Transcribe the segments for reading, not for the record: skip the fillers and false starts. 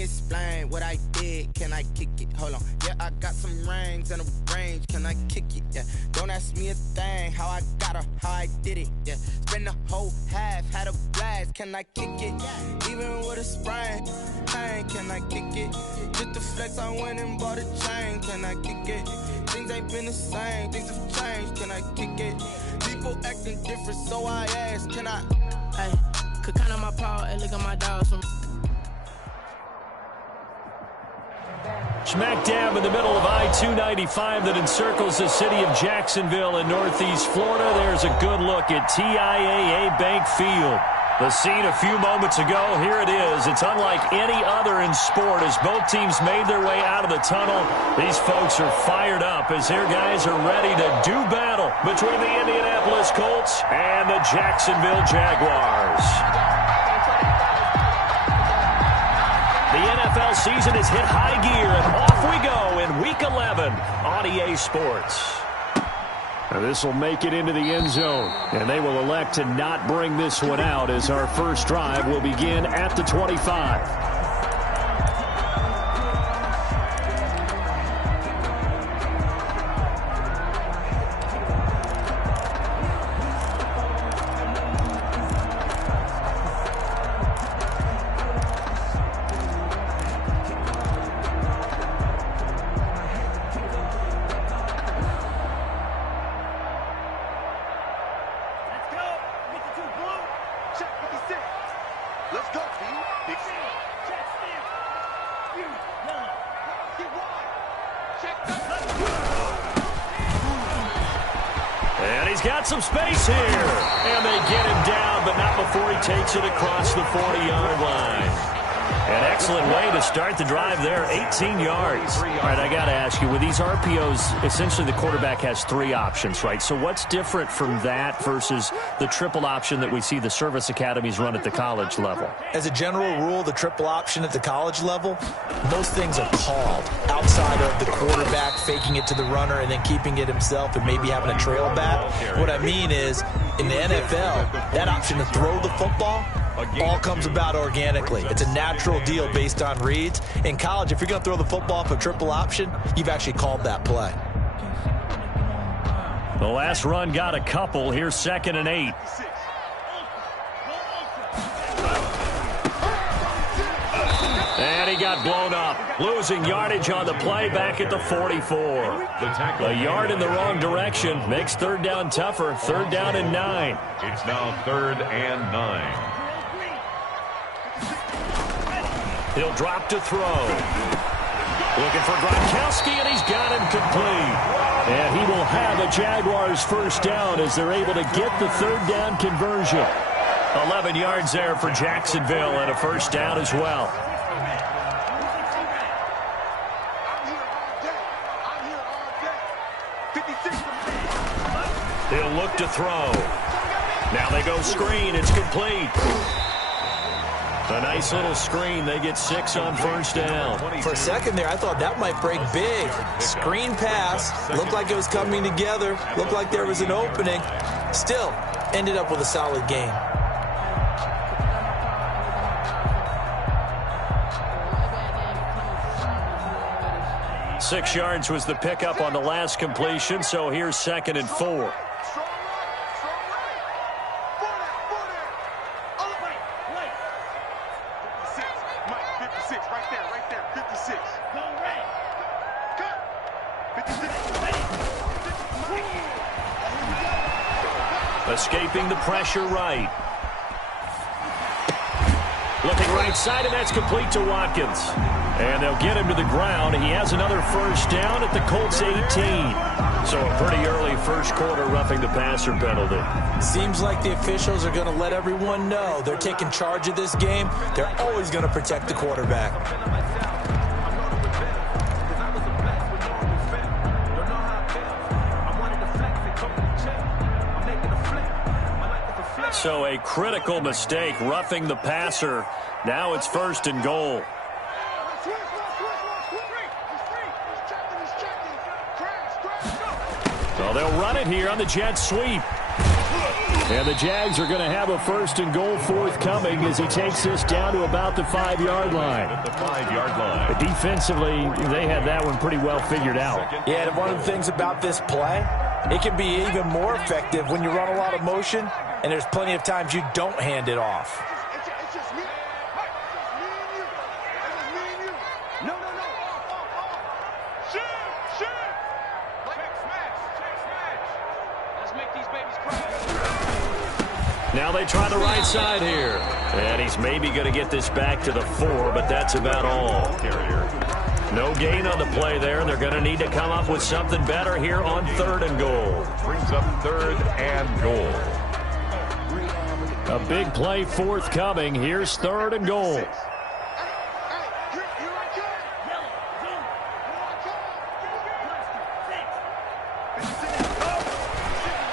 me explain what I did. Can I kick it? Hold on. Yeah, I got some rings and a range. Can I kick it? Yeah. Don't ask me a thing. How I got her, how I did it. Yeah. Spend the whole half, had a blast. Can I kick it? Even with a sprain, pain. Can I kick it? Just to flex, I went and bought a chain. Can I kick it? Things ain't been the same. Things have changed. Can I kick it? People acting different, so I ask. Can I? Hey, could count on my paw and look at my dogs from. Smack dab in the middle of I-295 that encircles the city of Jacksonville in northeast Florida. There's a good look at TIAA Bank Field. The scene a few moments ago, here it is. It's unlike any other in sport as both teams made their way out of the tunnel. These folks are fired up as their guys are ready to do battle between the Indianapolis Colts and the Jacksonville Jaguars. The NFL season has hit high gear, and off we go in Week 11 on EA Sports. Now this will make it into the end zone, and they will elect to not bring this one out as our first drive will begin at the 25. And he's got some space here. And they get him down, but not before he takes it across the 40-yard line. An excellent way to start the drive there, 18 yards. All right, I got to ask you, with these RPOs, essentially the quarterback has three options, right? So what's different from that versus the triple option that we see the service academies run at the college level? As a general rule, the triple option at the college level, most things are called outside of the quarterback faking it to the runner and then keeping it himself and maybe having a trail back. What I mean is, in the NFL, that option to throw the football all comes about organically. It's a natural deal based on reads. In college, if you're going to throw the football for triple option, you've actually called that play. The last run got a couple. Here's 2nd and 8. And he got blown up. Losing yardage on the play back at the 44. A yard in the wrong direction makes third down tougher. 3rd down and 9. It's now 3rd and 9. He'll drop to throw. Looking for Gronkowski, and he's got him complete. And he will have a Jaguars first down as they're able to get the 3rd down conversion. 11 yards there for Jacksonville and a first down as well. He'll look to throw. Now they go screen. It's complete. A nice little screen. They get 6 on first down. For a second there, I thought that might break big. Screen pass. Looked like it was coming together. Looked like there was an opening. Still, ended up with a solid game. Six yards was the pickup on the last completion, so here's 2nd and 4. Escaping the pressure right. Looking right side, and that's complete to Watkins. And they'll get him to the ground. He has another first down at the Colts 18. So a pretty early first quarter roughing the passer penalty. Seems like the officials are going to let everyone know they're taking charge of this game. They're always going to protect the quarterback. So a critical mistake, roughing the passer. Now it's 1st and goal. So they'll run it here on the jet sweep. And the Jags are going to have a 1st and goal forthcoming as he takes this down to about the 5-yard line. At the 5-yard line. Defensively, they had that one pretty well figured out. Yeah, and one of the things about this play, it can be even more effective when you run a lot of motion, and there's plenty of times you don't hand it off. It's just me. It's me and you. It's just me and you. No. Shoot. Check smash. Let's make these babies cry. Now they try the right side here. And he's maybe going to get this back to the 4, but that's about all. No gain on the play there. They're going to need to come up with something better here on 3rd and goal. Brings up 3rd and goal. A big play forthcoming. Here's 3rd and goal.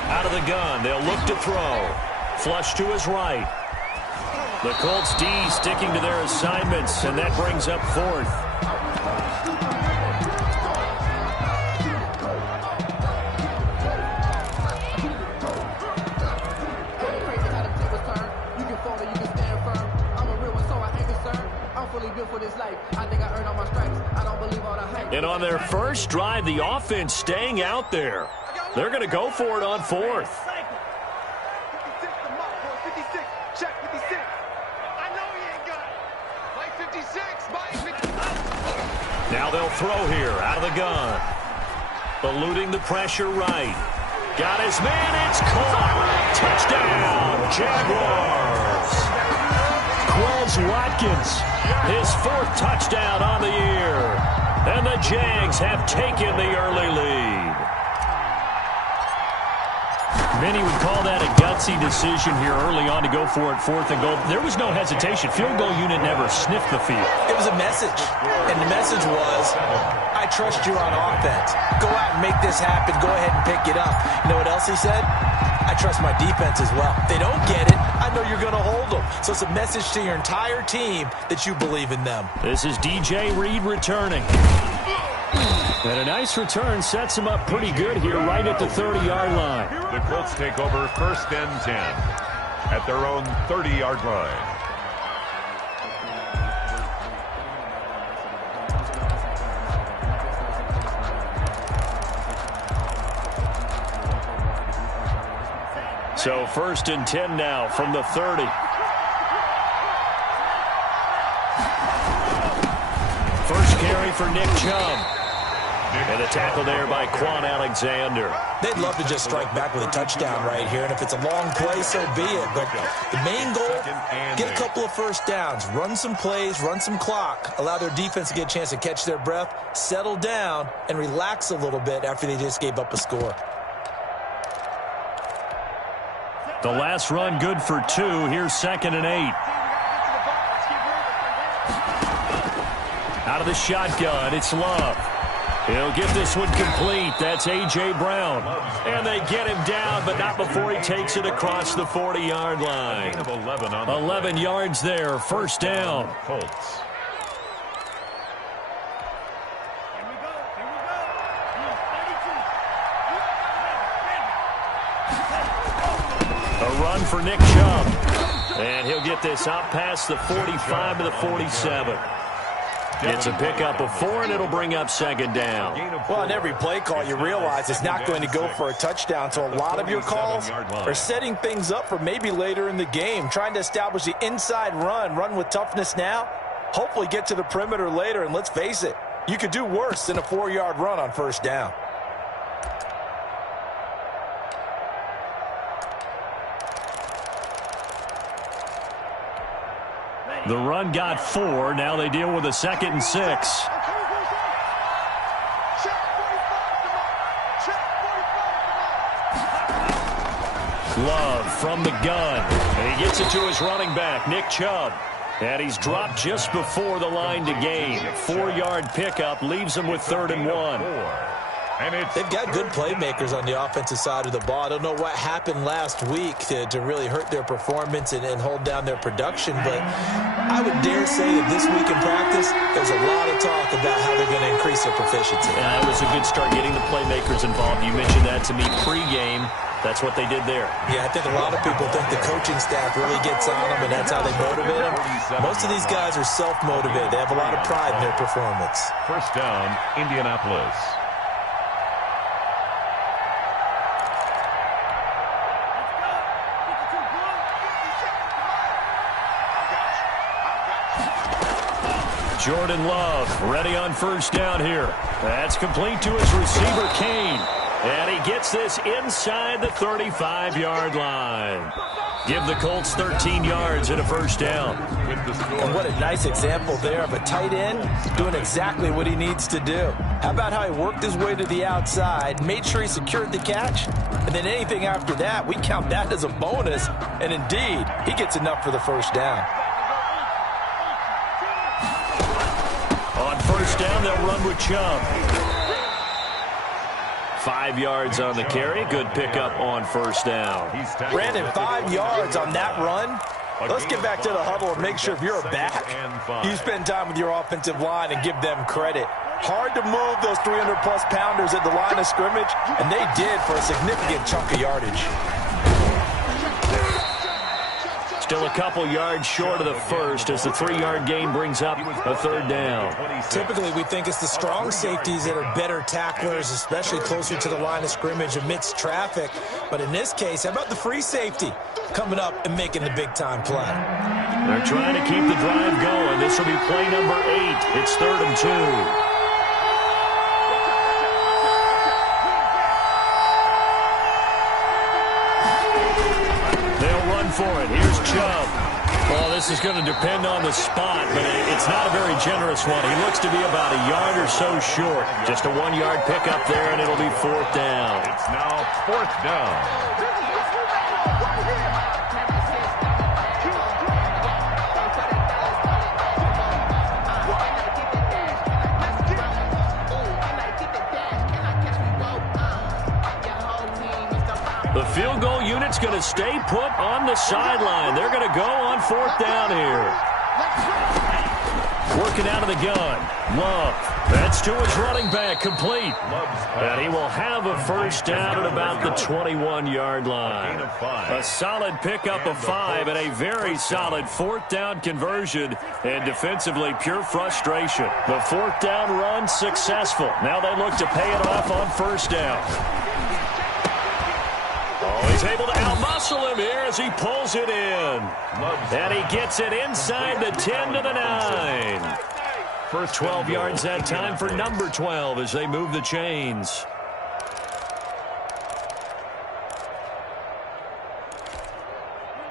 Out of the gun. They'll look to throw. Flush to his right. The Colts D sticking to their assignments, and that brings up 4th. And on their first drive, the offense staying out there. They're going to go for it on 4th. Check 56. I know he ain't got it. Like 56. Now they'll throw here out of the gun. Eluding the pressure right. Got his man. It's caught. Touchdown, Jaguars. Quez Watkins, his 4th touchdown on the year. And the Jags have taken the early lead. Many would call that a gutsy decision here early on to go for it 4th and goal. There was no hesitation. Field goal unit never sniffed the field. It was a message, and the message was, I trust you on offense. Go out and make this happen. Go ahead and pick it up. You know what else he said? I trust my defense as well. If they don't get it, I know you're going to hold them. So it's a message to your entire team that you believe in them. This is DJ Reed returning. And a nice return sets him up pretty good here right at the 30-yard line. The Colts take over 1st and 10 at their own 30-yard line. So 1st and 10 now from the 30. First carry for Nick Chubb. And a tackle there by Quan Alexander. They'd love to just strike back with a touchdown right here, and if it's a long play, so be it. But the main goal, get a couple of first downs, run some plays, run some clock, allow their defense to get a chance to catch their breath, settle down, and relax a little bit after they just gave up a score. The last run good for 2. Here's 2nd and 8. Out of the shotgun, it's Love. He'll get this one complete. That's A.J. Brown. And they get him down, but not before he takes it across the 40-yard line. 11 yards there, 1st down. Colts. A run for Nick Chubb. And he'll get this out past the 45 to the 47. It's a pickup of 4, and it'll bring up 2nd down. Well, on every play call, you realize it's not going to go for a touchdown, so a lot of your calls are setting things up for maybe later in the game, trying to establish the inside run with toughness now, hopefully get to the perimeter later, and let's face it, you could do worse than a 4-yard run on 1st down. The run got 4. Now they deal with a 2nd and 6. Love from the gun. And he gets it to his running back, Nick Chubb. And he's dropped just before the line to gain. 4-yard pickup leaves him with 3rd and 1. They've got good playmakers on the offensive side of the ball. I don't know what happened last week to really hurt their performance and hold down their production, but I would dare say that this week in practice, there's a lot of talk about how they're going to increase their proficiency. Yeah, that was a good start getting the playmakers involved. You mentioned that to me pregame. That's what they did there. Yeah, I think a lot of people think the coaching staff really gets on them, and that's how they motivate them. Most of these guys are self-motivated. They have a lot of pride in their performance. First down, Indianapolis. Jordan Love ready on first down here. That's complete to his receiver, Kane. And he gets this inside the 35-yard line. Give the Colts 13 yards and a first down. And what a nice example there of a tight end doing exactly what he needs to do. How about how he worked his way to the outside, made sure he secured the catch, and then anything after that, we count that as a bonus. And indeed, he gets enough for the first down. On first down, they'll run with Chubb. 5 yards on the carry. Good pickup on first down. Brandon, 5 yards on that run. Let's get back to the huddle and make sure if you're a back, you spend time with your offensive line and give them credit. Hard to move those 300-plus pounders at the line of scrimmage, and they did for a significant chunk of yardage. Still a couple yards short of the first as the 3-yard gain brings up a third down. Typically, we think it's the strong safeties that are better tacklers, especially closer to the line of scrimmage amidst traffic. But in this case, how about the free safety coming up and making the big-time play? They're trying to keep the drive going. This will be play number 8. It's 3rd and 2. For it. Here's Chubb. Well, this is going to depend on the spot, but it's not a very generous one. He looks to be about a yard or so short. Just a 1-yard pickup there, and it'll be 4th down. It's now 4th down. The field goal unit's going to stay put on the sideline. They're going to go on 4th down here. Working out of the gun. Love. That's to his running back, complete. And he will have a first down at about the 21-yard line. A solid pickup of 5 and a very solid 4th down conversion. And defensively, pure frustration. The 4th down run successful. Now they look to pay it off on first down. Oh, he's able to outmuscle him here as he pulls it in. And he gets it inside the 10 to the 9. First 12 yards that time for number 12 as they move the chains.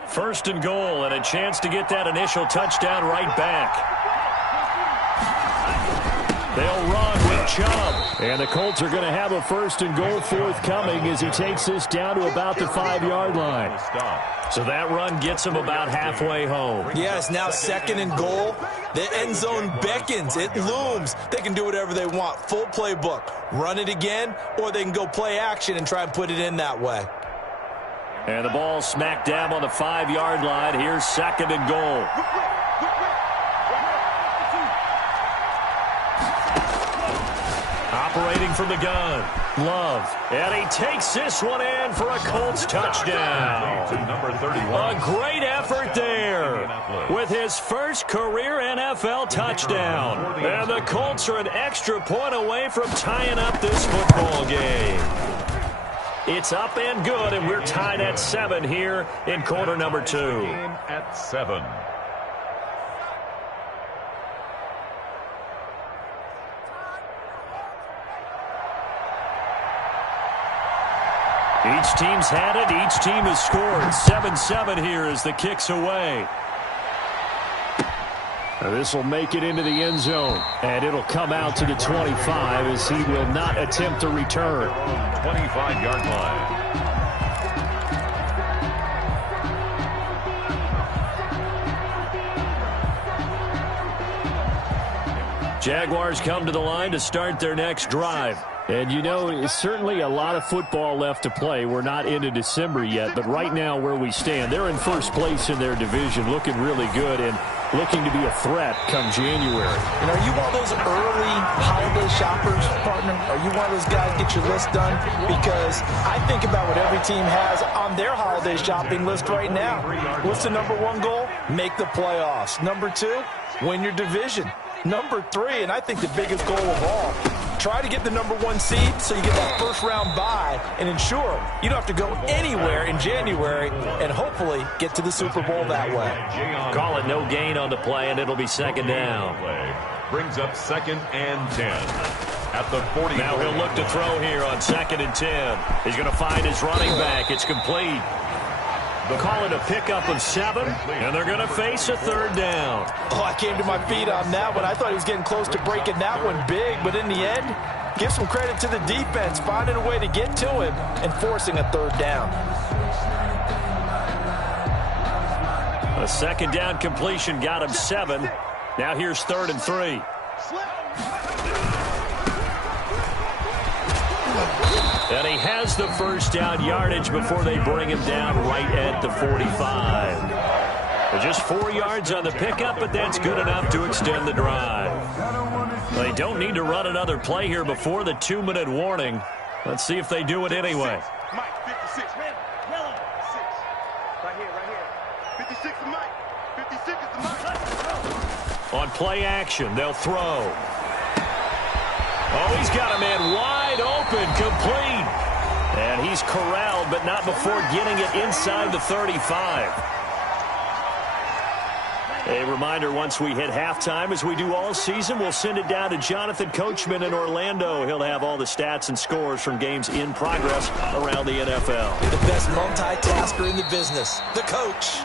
First and goal and a chance to get that initial touchdown right back. They'll run with Chubb. And the Colts are going to have a first and goal forthcoming as he takes this down to about the 5-yard line. So that run gets him about halfway home. Yes, now 2nd and goal. The end zone beckons. It looms. They can do whatever they want. Full playbook. Run it again, or they can go play action and try and put it in that way. And the ball smack dab on the 5-yard line. Here's 2nd and goal. Operating from the gun, Love, and he takes this one in for a Colts touchdown. Number 31. A great effort there with his first career NFL touchdown. And the Colts are an extra point away from tying up this football game. It's up and good, and we're tied at 7 here in quarter number 2. At 7. Each team's had it. Each team has scored. 7-7 here as the kick's away. This will make it into the end zone. And it'll come out to the 25 as he will not attempt to return. 25-yard line. Jaguars come to the line to start their next drive. And, you know, it's certainly a lot of football left to play. We're not into December yet, but right now where we stand, they're in first place in their division, looking really good. And looking to be a threat come January. And are you one of those early holiday shoppers, partner? Are you one of those guys get your list done? Because I think about what every team has on their holiday shopping list right now. What's the number one goal? Make the playoffs. Number 2, win your division. Number 3, and I think the biggest goal of all, try to get the number 1 seed so you get that first-round bye and ensure you don't have to go anywhere in January and hopefully get to the Super Bowl that way. Call it no gain on the play, and it'll be second down. Brings up 2nd and 10 at the 40. Now he'll look to throw here on 2nd and 10. He's going to find his running back. It's complete. They'll call it a pickup of 7, and they're going to face a 3rd down. Oh, I came to my feet on that one. I thought he was getting close to breaking that one big, but in the end, give some credit to the defense, finding a way to get to him and forcing a 3rd down. A 2nd down completion got him 7. Now here's 3rd and 3. And he has the first down yardage before they bring him down right at the 45. Just 4 yards on the pickup, but that's good enough to extend the drive. They don't need to run another play here before the 2-minute warning. Let's see if they do it anyway. Mike, 56. Yellow. 6. Right here. 56 is Mike. 56 is the Mike. On play action, they'll throw. Oh, he's got a man wide open, complete. And he's corralled, but not before getting it inside the 35. A reminder, once we hit halftime, as we do all season, we'll send it down to Jonathan Coachman in Orlando. He'll have all the stats and scores from games in progress around the NFL. The best multitasker in the business, the coach.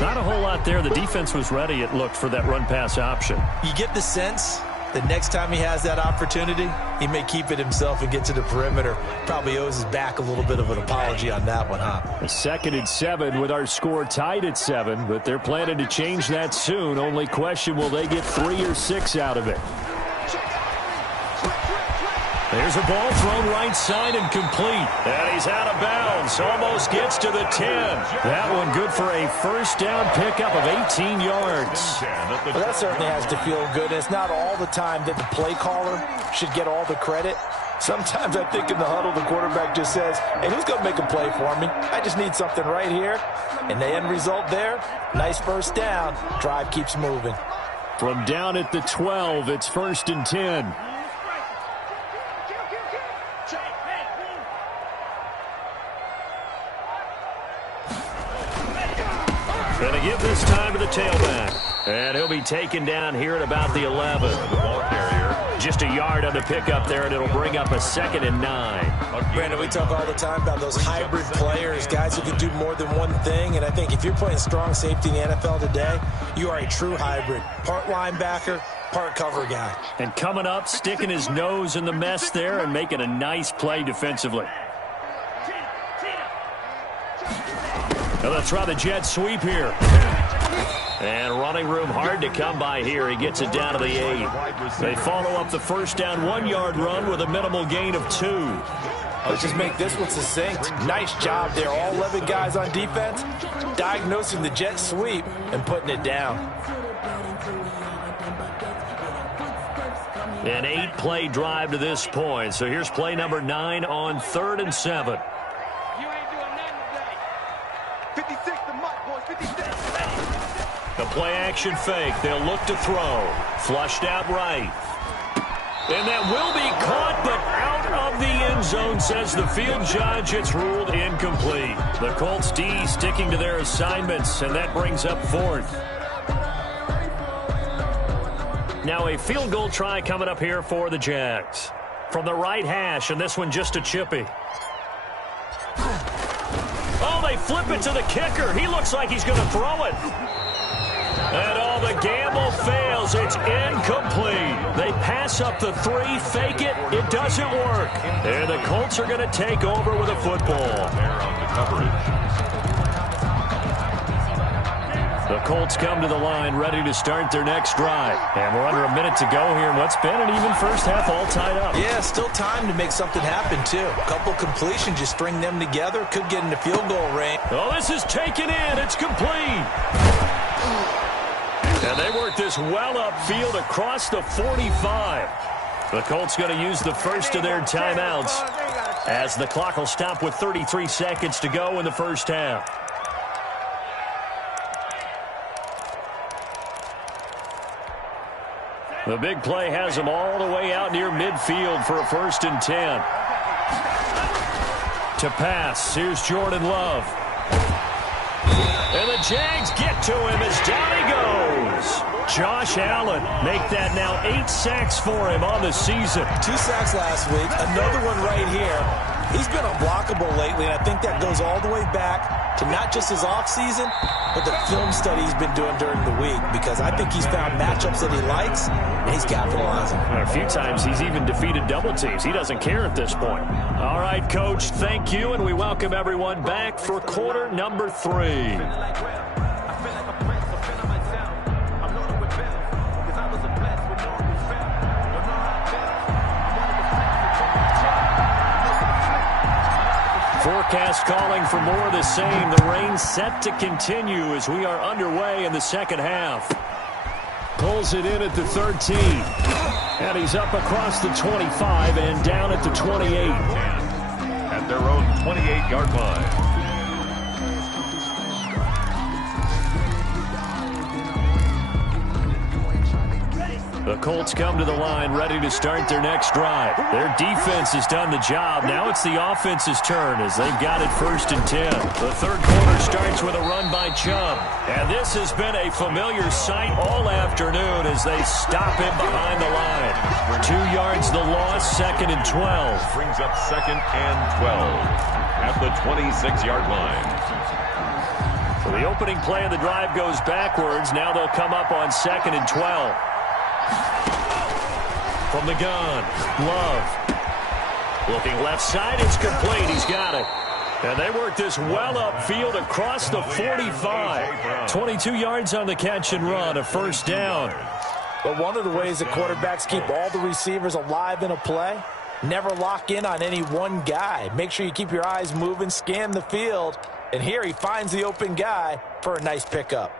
Not a whole lot there. The defense was ready, it looked, for that run-pass option. You get the sense the next time he has that opportunity, he may keep it himself and get to the perimeter. Probably owes his back a little bit of an apology on that one, huh? A 2nd and 7 with our score tied at 7, but they're planning to change that soon. Only question, will they get 3 or 6 out of it? There's a ball thrown right side and complete. And he's out of bounds. Almost gets to the 10. That one good for a first down pickup of 18 yards. Well, that certainly has to feel good. It's not all the time that the play caller should get all the credit. Sometimes I think in the huddle, the quarterback just says, hey, who's going to make a play for me? I just need something right here. And the end result there, nice first down. Drive keeps moving. From down at the 12, it's 1st and 10. Going to give this time to the tailback. And he'll be taken down here at about the 11. The ball carrier. Just a yard on the pickup there, and it'll bring up a 2nd and 9. Brandon, we talk all the time about those hybrid players, guys who can do more than one thing. And I think if you're playing strong safety in the NFL today, you are a true hybrid. Part linebacker, part cover guy. And coming up, sticking his nose in the mess there and making a nice play defensively. Now they'll try the jet sweep here. And running room hard to come by here. He gets it down to the 8. They follow up the first down 1-yard run with a minimal gain of 2. Let's just make this one succinct. Nice job there. All 11 guys on defense diagnosing the jet sweep and putting it down. An 8-play drive to this point. So here's play number 9 on 3rd and 7. The play-action fake. They'll look to throw. Flushed out right. And that will be caught, but out of the end zone, says the field judge. It's ruled incomplete. The Colts D sticking to their assignments, and that brings up 4th. Now a field goal try coming up here for the Jags. From the right hash, and this one just a chippy. Oh, they flip it to the kicker. He looks like he's going to throw it. And all the gamble fails. It's incomplete. They pass up the 3, fake it. It doesn't work. And the Colts are going to take over with a football. The Colts come to the line ready to start their next drive. And we're under a minute to go here in what's been an even first half, all tied up. Yeah, still time to make something happen, too. A couple completions, you string them together, could get into field goal range. Oh, this is taken in. It's complete. And they work this well upfield across the 45. The Colts going to use the first of their timeouts as the clock will stop with 33 seconds to go in the first half. The big play has them all the way out near midfield for a 1st and 10. To pass, here's Jordan Love. And the Jags get to him as down he goes. Josh Allen make that now 8 sacks for him on the season. 2 sacks last week, another one right here. He's been unblockable lately, and I think that goes all the way back to not just his offseason, but the film study he's been doing during the week, because I think he's found matchups that he likes, and he's capitalizing. A few times he's even defeated double teams. He doesn't care at this point. All right, Coach, thank you, and we welcome everyone back for quarter number 3. Forecast calling for more of the same. The rain set to continue as we are underway in the second half. Pulls it in at the 13. And he's up across the 25 and down at the 28. At their own 28-yard line. The Colts come to the line ready to start their next drive. Their defense has done the job. Now it's the offense's turn as they've got it 1st and 10. The third quarter starts with a run by Chubb. And this has been a familiar sight all afternoon as they stop him behind the line. 2 yards the loss, 2nd and 12. Brings up 2nd and 12 at the 26-yard line. So the opening play of the drive goes backwards. Now they'll come up on 2nd and 12. From the gun, Love. Looking left side, it's complete. He's got it. And they work this well upfield across the 45. 22 yards on the catch and run, a 1st down. But one of the ways that quarterbacks keep all the receivers alive in a play, never lock in on any one guy. Make sure you keep your eyes moving, scan the field. And here he finds the open guy for a nice pickup.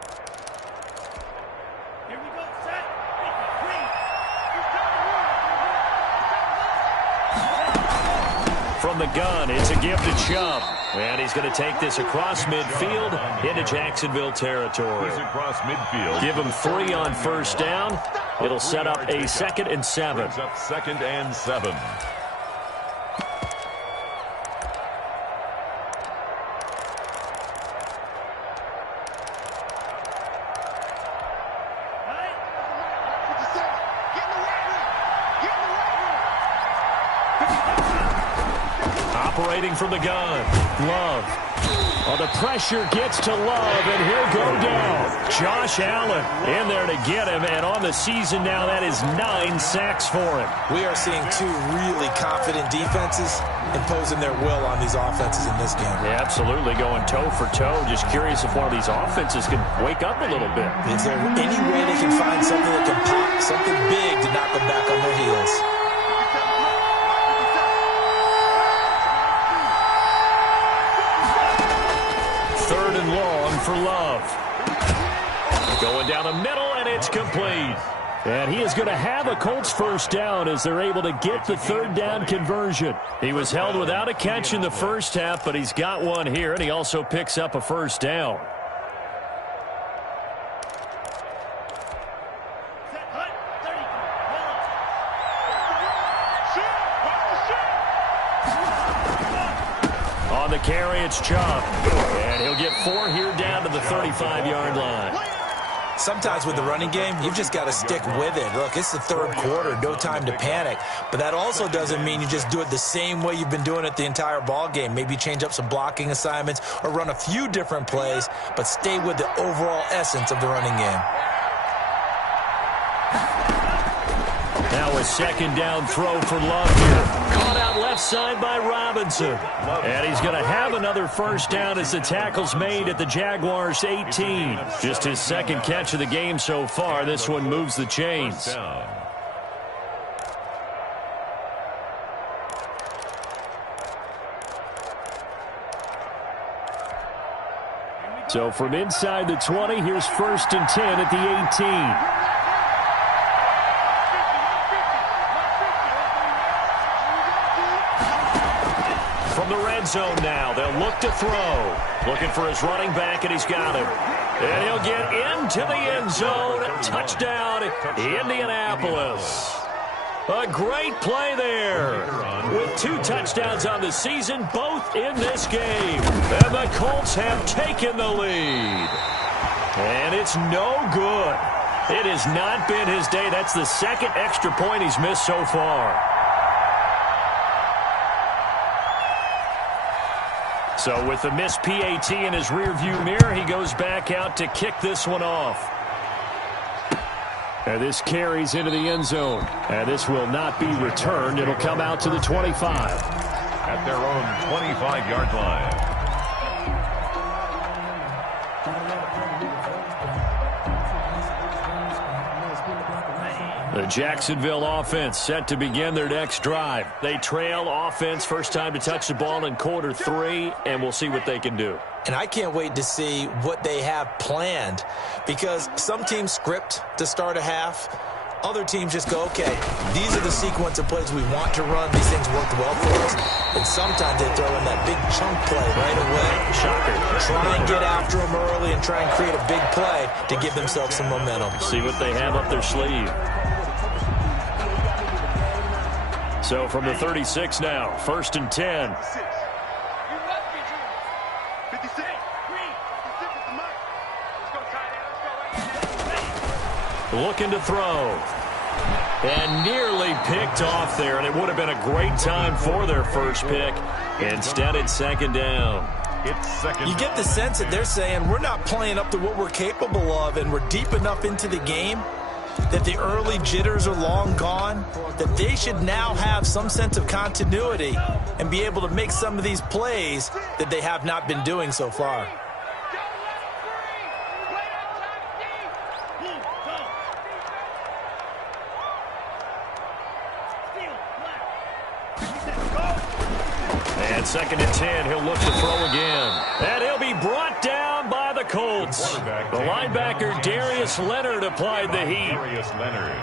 From the gun, it's a give to Chubb. And he's going to take this across midfield into Jacksonville territory. He's across midfield. Give him 3 on 1st down. It'll set up a 2nd and 7. Brings up 2nd and 7. Operating from the gun, Love. Oh, the pressure gets to Love, and he'll go down. Josh Allen in there to get him, and on the season now, that is 9 sacks for him. We are seeing 2 really confident defenses imposing their will on these offenses in this game. Yeah, absolutely, going toe for toe. Just curious if one of these offenses can wake up a little bit. Is there any way they can find something that can pop, something big to knock them back on their heels? For Love. Going down the middle, and it's complete. And he is going to have a Colts 1st down as they're able to get the 3rd down conversion. He was held without a catch in the first half, but he's got one here, and he also picks up a 1st down. On the carry, it's Chubb. And he'll get 4 here down to the 35-yard line. Sometimes with the running game, you've just got to stick with it. Look, it's the 3rd quarter, no time to panic. But that also doesn't mean you just do it the same way you've been doing it the entire ball game. Maybe change up some blocking assignments or run a few different plays, but stay with the overall essence of the running game. Now a 2nd down throw for Love here. Caught out left side by Robinson. And he's going to have another 1st down as the tackle's made at the Jaguars' 18. Just his 2nd catch of the game so far. This one moves the chains. So from inside the 20, here's 1st and 10 at the 18. From the red zone now, they'll look to throw. Looking for his running back, and he's got him. And he'll get into the end zone. Touchdown, Indianapolis. A great play there. With 2 touchdowns on the season, both in this game. And the Colts have taken the lead. And it's no good. It has not been his day. That's the 2nd extra point he's missed so far. So with the missed PAT in his rearview mirror, he goes back out to kick this one off. And this carries into the end zone. And this will not be returned. It'll come out to the 25. At their own 25-yard line. The Jacksonville offense set to begin their next drive. They trail offense, first time to touch the ball in quarter 3, and we'll see what they can do. And I can't wait to see what they have planned, because some teams script to start a half. Other teams just go, okay, these are the sequence of plays we want to run. These things worked well for us. And sometimes they throw in that big chunk play right away. Shocker. Try and get after them early and try and create a big play to give themselves some momentum. See what they have up their sleeve. So from the 36 now, 1st and 10. Looking to throw. And nearly picked off there, and it would have been a great time for their first pick. Instead, it's 2nd down. You get the sense that they're saying we're not playing up to what we're capable of, and we're deep enough into the game that the early jitters are long gone, that they should now have some sense of continuity and be able to make some of these plays that they have not been doing so far. And 2nd and 10, he'll look to throw again. And he'll be brought down by the Colts. The linebacker, Darius Leonard, applied the heat. Darius Leonard,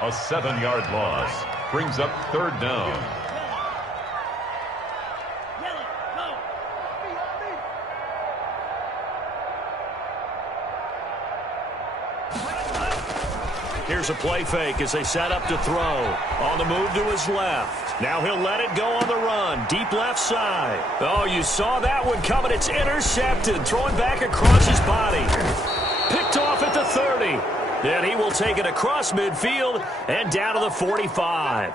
a 7-yard loss, brings up 3rd down. Here's a play fake as they set up to throw. On the move to his left. Now he'll let it go on the run. Deep left side. Oh, you saw that one coming. It's intercepted. Throwing back across his body. Picked off at the 30. Then he will take it across midfield and down to the 45.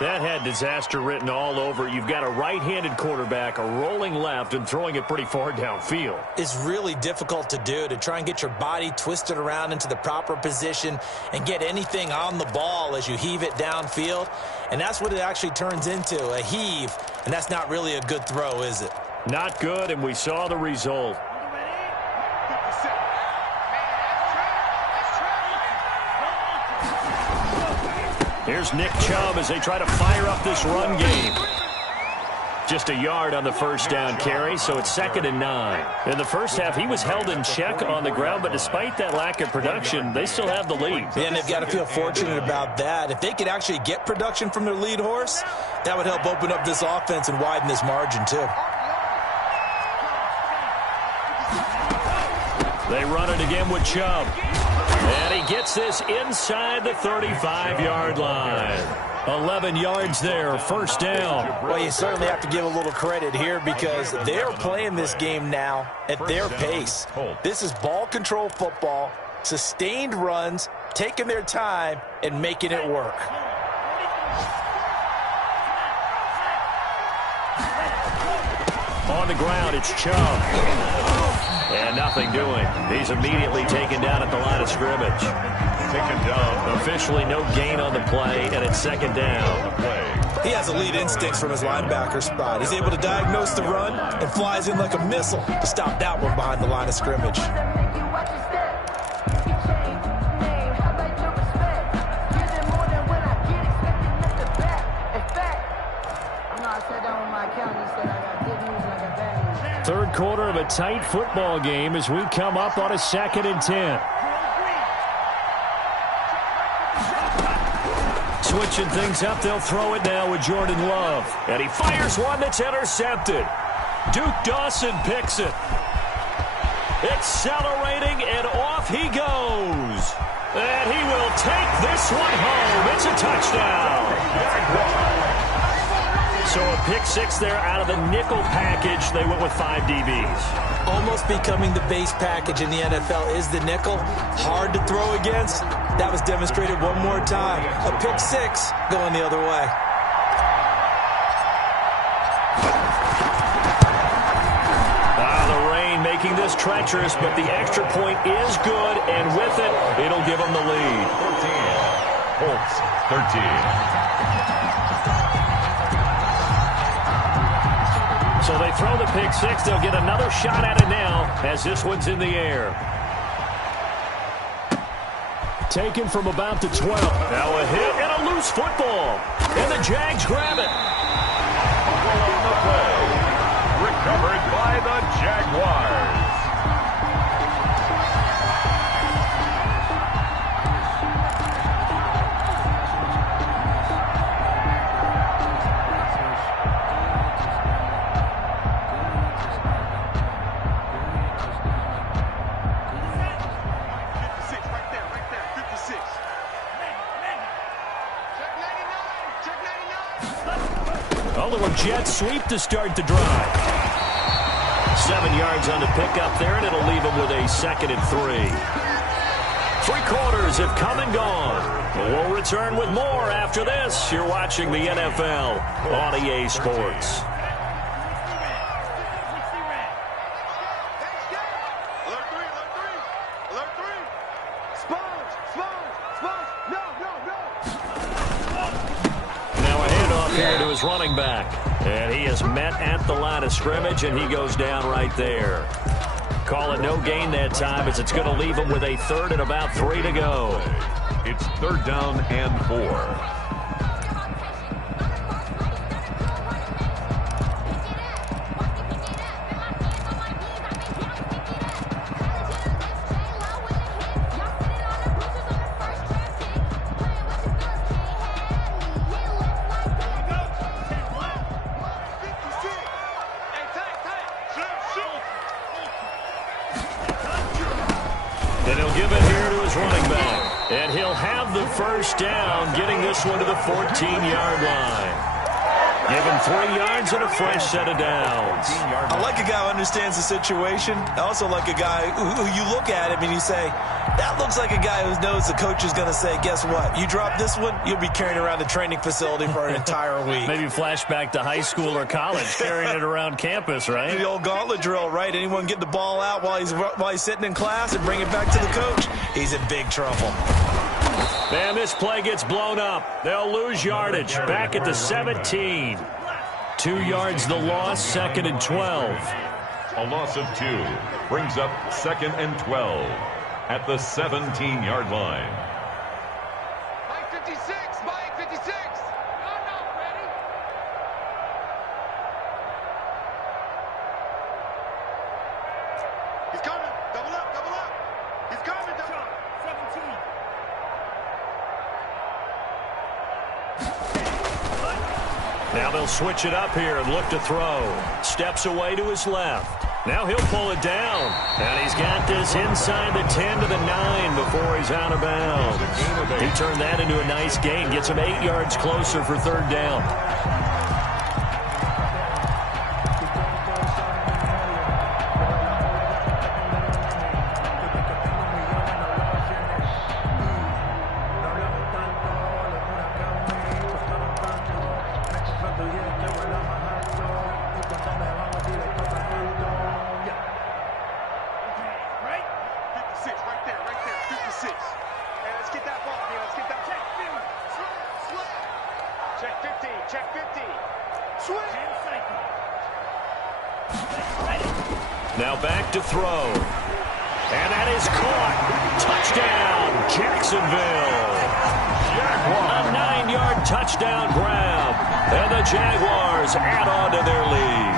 That had disaster written all over. You've got a right-handed quarterback, a rolling left, and throwing it pretty far downfield. It's really difficult to do, to try and get your body twisted around into the proper position and get anything on the ball as you heave it downfield. And that's what it actually turns into, a heave. And that's not really a good throw, is it? Not good, and we saw the result. Here's Nick Chubb as they try to fire up this run game. Just a yard on the first down carry, so it's 2nd and 9. In the first half, he was held in check on the ground, but despite that lack of production, they still have the lead. Yeah, and they've got to feel fortunate about that. If they could actually get production from their lead horse, that would help open up this offense and widen this margin, too. They run it again with Chubb. And he gets this inside the 35-yard line. 11 yards there, first down. Well, you certainly have to give a little credit here because they're playing this game now at their pace. This is ball control football, sustained runs, taking their time, and making it work. On the ground, it's Chubb. And nothing doing. He's immediately taken down at the line of scrimmage. Taken down. Officially no gain on the play, and it's 2nd down. He has elite instincts from his linebacker spot. He's able to diagnose the run and flies in like a missile to stop that one behind the line of scrimmage. sat down with my accountant. He said I got good news and I got bad news. Third quarter of a tight football game as we come up on a 2nd and 10. Switching things up, they'll throw it now with Jordan Love. And he fires one that's intercepted. Duke Dawson picks it. Accelerating, and off he goes. And he will take this one home. It's a touchdown. So a pick 6 there out of the nickel package. They went with 5 DBs. Almost becoming the base package in the NFL is the nickel. Hard to throw against. That was demonstrated one more time. A pick 6 going the other way. The rain making this treacherous, but the extra point is good, and with it, it'll give them the lead. 14. Colts, 13. So they throw the pick 6. They'll get another shot at it now as this one's in the air. Taken from about the 12. Now a hit and a loose football. And the Jags grab it. On the play. Recovered by the Jaguars. Jet sweep to start the drive. 7 yards on the pickup there, and it'll leave them with a 2nd and 3. 3 quarters have come and gone. We'll return with more after this. You're watching the NFL on EA Sports. Running back, and he is met at the line of scrimmage, and he goes down right there. Call it no gain that time, as it's going to leave him with a 3rd and about 3 to go. It's 3rd down and 4. Down, getting this one to the 14-yard line. Give him 3 yards and a fresh set of downs. I like a guy who understands the situation. I also like a guy who you look at him and you say, that looks like a guy who knows the coach is going to say, guess what? You drop this one, you'll be carrying around the training facility for an entire week. Maybe flashback to high school or college, carrying it around campus, right? The old gauntlet drill, right? Anyone get the ball out while he's sitting in class and bring it back to the coach? He's in big trouble. And this play gets blown up. They'll lose yardage. Back at the 17. 2 yards the loss, 2nd and 12. A loss of 2 brings up 2nd and 12 at the 17-yard line. Mike 56, Mike 56. No, ready? He's coming. Double up. He's coming. 17. Now they'll switch it up here and look to throw. Steps away to his left. Now he'll pull it down. And he's got this inside the 10 to the 9 before he's out of bounds. He turned that into a nice gain. Gets him 8 yards closer for 3rd down. Now back to throw. And that is caught. Touchdown, Jacksonville. A 9-yard touchdown grab. And the Jaguars add on to their lead.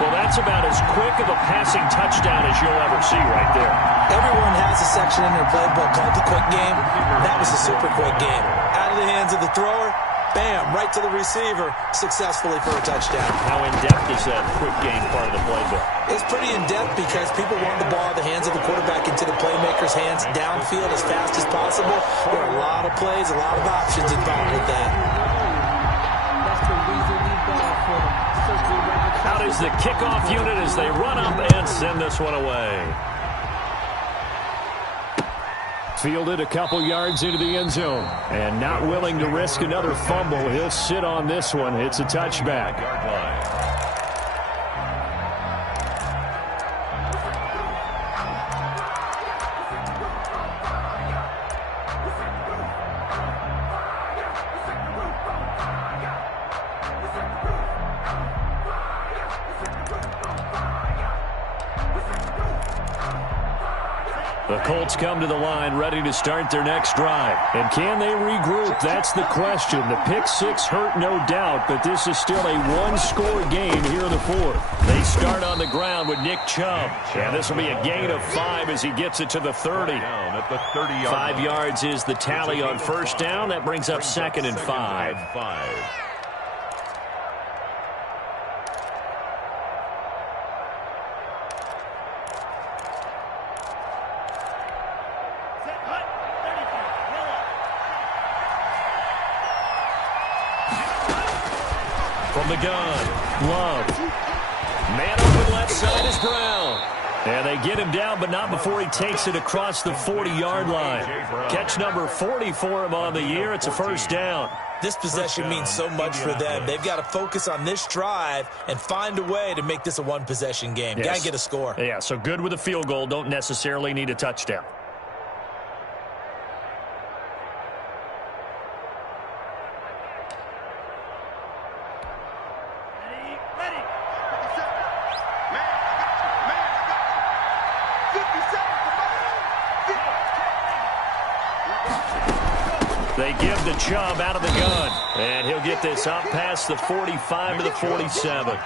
Well, that's about as quick of a passing touchdown as you'll ever see right there. Everyone has a section in their playbook called the quick game. That was a super quick game. Out of the hands of the thrower, bam, right to the receiver, successfully for a touchdown. How in-depth is that quick game part of the playbook? It's pretty in-depth because people want the ball in the hands of the quarterback into the playmaker's hands downfield as fast as possible. There are a lot of plays, a lot of options involved with that. That's the reason we ball for circle record. Out is the kickoff unit as they run up and send this one away. Fielded a couple yards into the end zone. And not willing to risk another fumble. He'll sit on this one. It's a touchback. The Colts come to the line ready to start their next drive. And can they regroup? That's the question. The pick six hurt, no doubt, but this is still a one-score game here in the fourth. They start on the ground with Nick Chubb. And this will be a gain of 5 as he gets it to the 30. 5 yards is the tally on first down. That brings up 2nd and 5. From the gun, Love. Man open left side is Brown. And they get him down, but not before he takes it across the 40-yard line. Catch number 40 for him on the year. It's a first down. This possession means so much for them. They've got to focus on this drive and find a way to make this a one-possession game. Yes. Got to get a score. Yeah, so good with a field goal. Don't necessarily need a touchdown. They give the Chubb out of the gun. And he'll get this up past the 45 to the 47.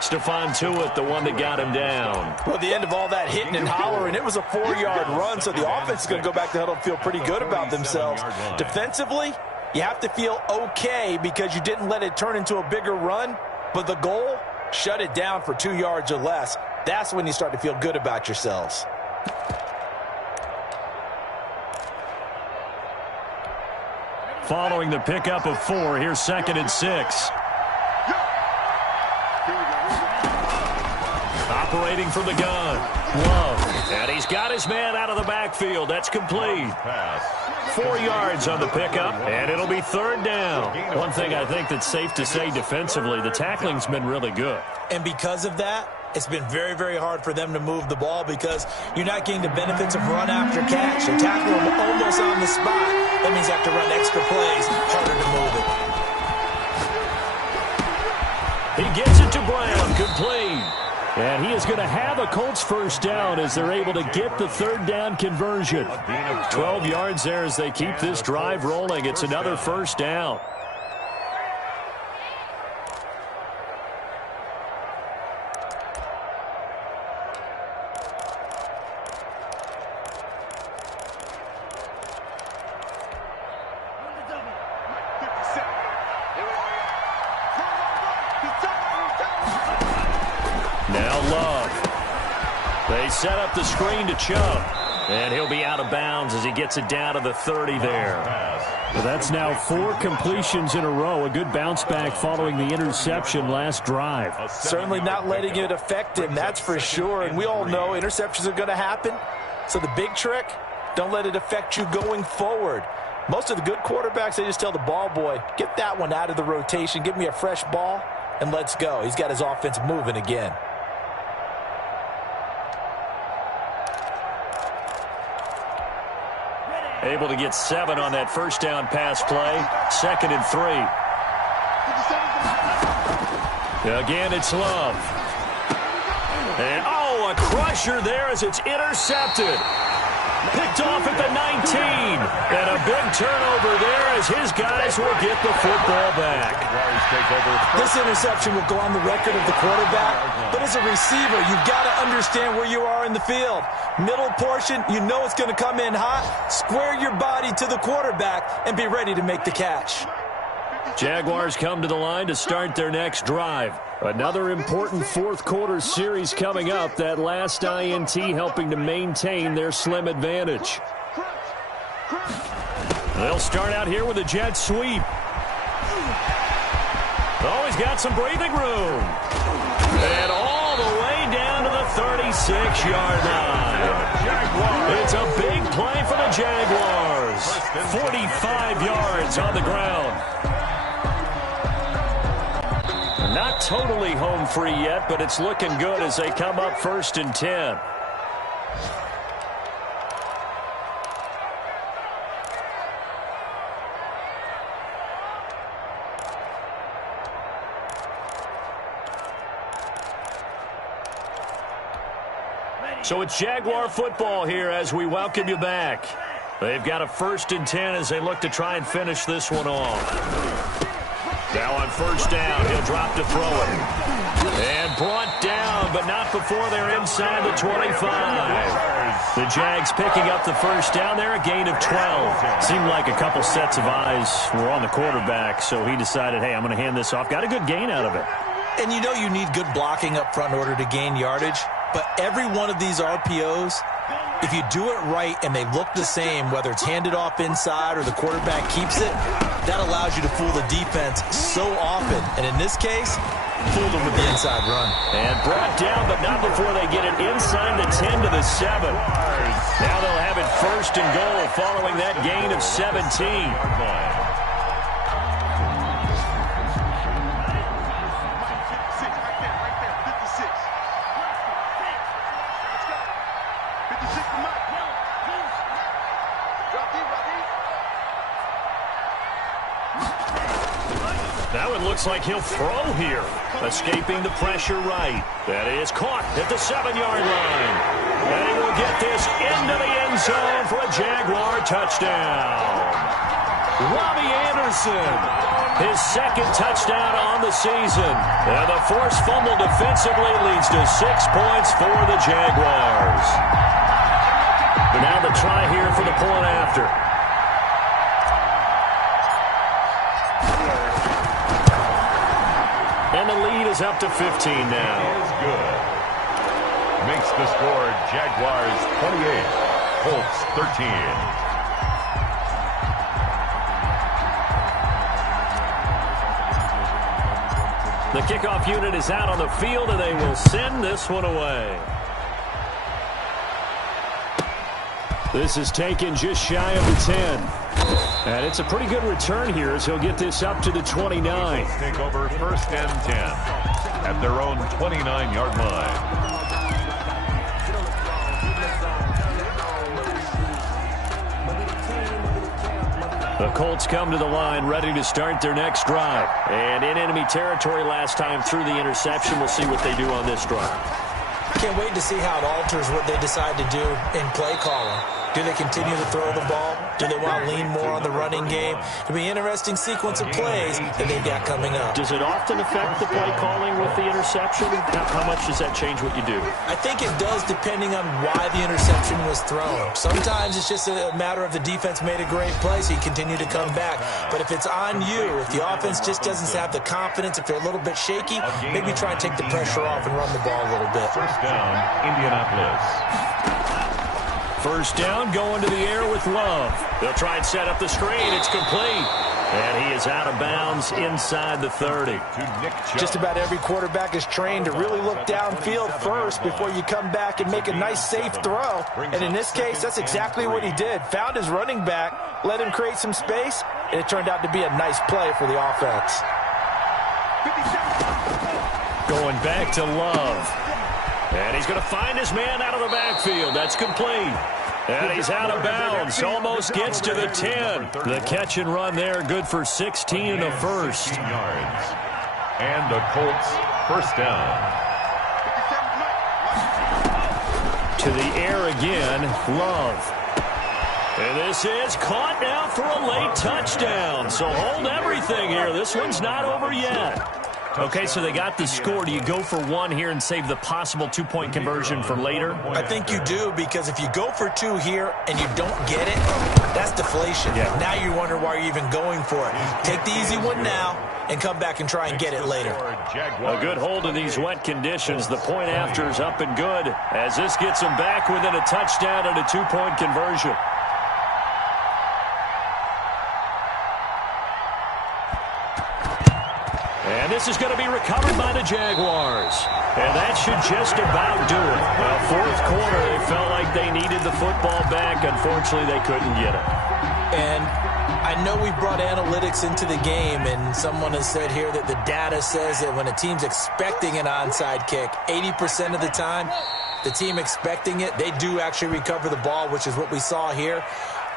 Stephon Tuitt, the one that got him down. Well, the end of all that hitting and hollering, it was a 4-yard run, so the offense is going to go back to the huddle and feel pretty good about themselves. Defensively, you have to feel okay because you didn't let it turn into a bigger run, but the goal, shut it down for 2 yards or less. That's when you start to feel good about yourselves. Following the pickup of 4, here's 2nd and 6. Operating from the gun, Love. And he's got his man out of the backfield. That's complete. 4 yards on the pickup, and it'll be 3rd down. One thing I think that's safe to say defensively, the tackling's been really good. And because of that, it's been very, very hard for them to move the ball because you're not getting the benefits of run after catch. They tackle them almost on the spot. That means you have to run extra plays, harder to move it. He gets it to Brown, complete. And he is going to have a Colts first down as they're able to get the 3rd down conversion. 12 yards there as they keep this drive rolling. It's another first down. Now Love. They set up the screen to Chubb. And he'll be out of bounds as he gets it down to the 30 there. Well, that's now 4 completions in a row. A good bounce back following the interception last drive. Certainly not letting it affect him, that's for sure. And we all know interceptions are going to happen. So the big trick, don't let it affect you going forward. Most of the good quarterbacks, they just tell the ball boy, get that one out of the rotation, give me a fresh ball, and let's go. He's got his offense moving again. Able to get 7 on that first down pass play. 2nd and 3. Again, it's Love. And, oh, a crusher there as it's intercepted. Picked off at the 19. And a big turnover there as his guys will get the football back. This interception will go on the record of the quarterback, but as a receiver, you've got to understand where you are in the field. Middle portion, you know it's going to come in hot. Square your body to the quarterback and be ready to make the catch. Jaguars come to the line to start their next drive. Another important fourth-quarter series coming up. That last INT helping to maintain their slim advantage. They'll start out here with a jet sweep. Oh, he's got some breathing room. And all the way down to the 36-yard line. It's a big play for the Jaguars. 45 yards on the ground. Not totally home free yet, but it's looking good as they come up 1st and 10. So it's Jaguar football here as we welcome you back. They've got a 1st and 10 as they look to try and finish this one off. Now on 1st down, he'll drop to throw it. And brought down, but not before they're inside the 25. The Jags picking up the 1st down there, a gain of 12. Seemed like a couple sets of eyes were on the quarterback, so he decided, hey, I'm going to hand this off. Got a good gain out of it. And you know you need good blocking up front in order to gain yardage, but every one of these RPOs, if you do it right and they look the same, whether it's handed off inside or the quarterback keeps it, that allows you to fool the defense so often. And in this case, fooled them with the inside run. And brought down, but not before they get it inside the 10 to the 7. Now they'll have it 1st and goal following that gain of 17. Now it looks like he'll throw here. Escaping the pressure right. That is caught at the 7-yard line. And he will get this into the end zone for a Jaguar touchdown. Robbie Anderson, his 2nd touchdown on the season. And the forced fumble defensively leads to 6 points for the Jaguars. Now the try here for the point after. And the lead is up to 15 now. Is good. Makes the score Jaguars 28, Colts 13. The kickoff unit is out on the field, and they will send this one away. This is taken just shy of the 10. And it's a pretty good return here as he'll get this up to the 29. Take over 1st and 10 at their own 29-yard line. The Colts come to the line ready to start their next drive. And in enemy territory last time through the interception. We'll see what they do on this drive. Can't wait to see how it alters what they decide to do in play calling. Do they continue to throw the ball? Do they want to lean more on the running game? It'll be an interesting sequence of plays that they've got coming up. Does it often affect the play calling with the interception? How much does that change what you do? I think it does depending on why the interception was thrown. Sometimes it's just a matter of the defense made a great play, so you continue to come back. But if it's on you, if the offense just doesn't have the confidence, if they're a little bit shaky, maybe try and take the pressure off and run the ball a little bit. 1st down, Indianapolis. 1st down, going to the air with Love. They'll try and set up the screen. It's complete. And he is out of bounds inside the 30. Just about every quarterback is trained to really look downfield first before you come back and make a nice, safe throw. And in this case, that's exactly what he did. Found his running back, let him create some space, and it turned out to be a nice play for the offense. Going back to Love. And he's going to find his man out of the backfield. That's complete. And he's out of bounds. Almost gets to the 10. The catch and run there, good for 16 in the 1st. Yards. And the Colts 1st down. To the air again, Love. And this is caught now for a late touchdown. So hold everything here. This one's not over yet. Okay, so they got the score. Do you go for one here and save the possible two-point conversion for later? I think you do, because if you go for two here and you don't get it, that's deflation. Yeah. Now you wonder why you're even going for it. Take the easy one now and come back and try and get it later. A good hold in these wet conditions. The point after is up and good as this gets them back within a touchdown and a two-point conversion. And this is going to be recovered by the Jaguars. And that should just about do it. Well, fourth quarter, they felt like they needed the football back. Unfortunately, they couldn't get it. And I know we brought analytics into the game, and someone has said here that the data says that when a team's expecting an onside kick, 80% of the time, the team expecting it, they do actually recover the ball, which is what we saw here.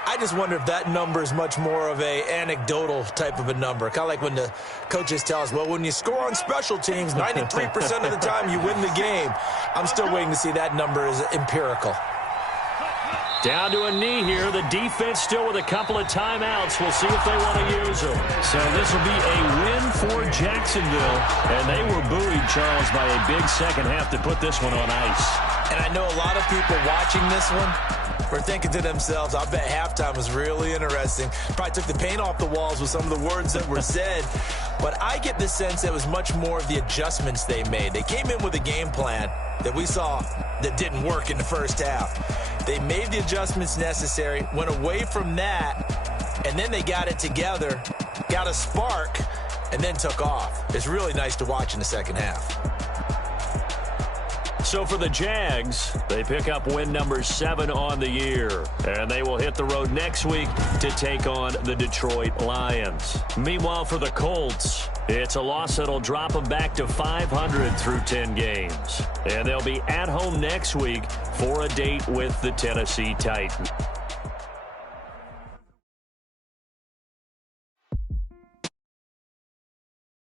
I just wonder if that number is much more of a anecdotal type of a number. Kind of like when the coaches tell us, well, when you score on special teams, 93% of the time you win the game. I'm still waiting to see that number is empirical. Down to a knee here. The defense still with a couple of timeouts. We'll see if they want to use them. So this will be a win for Jacksonville. And they were buoyed, Charles, by a big second half to put this one on ice. And I know a lot of people watching this one were thinking to themselves, I bet halftime was really interesting. Probably took the paint off the walls with some of the words that were said. But I get the sense that it was much more of the adjustments they made. They came in with a game plan that we saw that didn't work in the first half. They made the adjustments necessary, went away from that, and then they got it together, got a spark, and then took off. It's really nice to watch in the second half. So for the Jags, they pick up win number 7 on the year. And they will hit the road next week to take on the Detroit Lions. Meanwhile, for the Colts, it's a loss that'll drop them back to 500 through 10 games. And they'll be at home next week for a date with the Tennessee Titans.